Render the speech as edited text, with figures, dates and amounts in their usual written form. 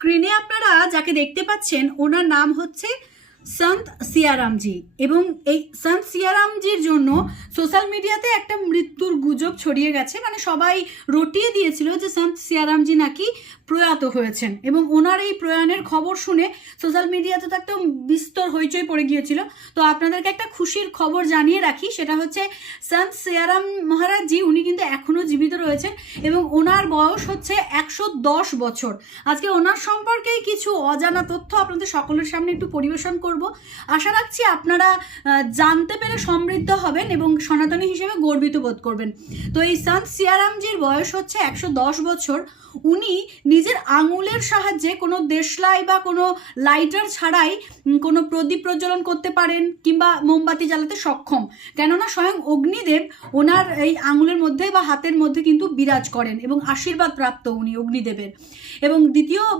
স্ক্রিনে আপনারা যাকে দেখতে পাচ্ছেন ওনার নাম হচ্ছে সন্ত সিয়ারামজি। এবং এই সন্ত সিয়ারামজির জন্য সোশ্যাল মিডিয়াতে একটা মৃত্যুর গুজব ছড়িয়ে গেছে, মানে সবাই রটিয়ে দিয়েছিল যে সন্ত সিয়ারামজি নাকি প্রয়াত হয়েছেন। এবং ওনার এই প্রয়াণের খবর শুনে সোশ্যাল মিডিয়াতে তো একটা বিস্তর হইচই পড়ে গিয়েছিল। তো আপনাদেরকে একটা খুশির খবর জানিয়ে রাখি, সেটা হচ্ছে সন্ত সিয়ারাম মহারাজজি উনি কিন্তু এখনও জীবিত রয়েছেন এবং ওনার বয়স হচ্ছে 110 বছর। আজকে ওনার সম্পর্কেই কিছু অজানা তথ্য আপনাদের সকলের সামনে একটু পরিবেশন করব। আশা রাখছি আপনারা জানতে পেরে সমৃদ্ধ হবেন এবং সনাতনী হিসেবে গর্বিত বোধ করবেন। তো এই সন্ত সিয়ারামজির বয়স হচ্ছে 110 বছর। উনি নিজের আঙুলের সাহায্যে কোনো দেশলাই বা কোনো লাইটার ছাড়াই কোনো প্রদীপ প্রজ্বলন করতে পারেন কিংবা মোমবাতি জ্বালাতে সক্ষম, কেননা স্বয়ং অগ্নিদেব ওনার এই আঙুলের মধ্যে বা হাতের মধ্যে কিন্তু বিরাজ করেন এবং আশীর্বাদ প্রাপ্ত উনি অগ্নিদেবের। এবং দ্বিতীয়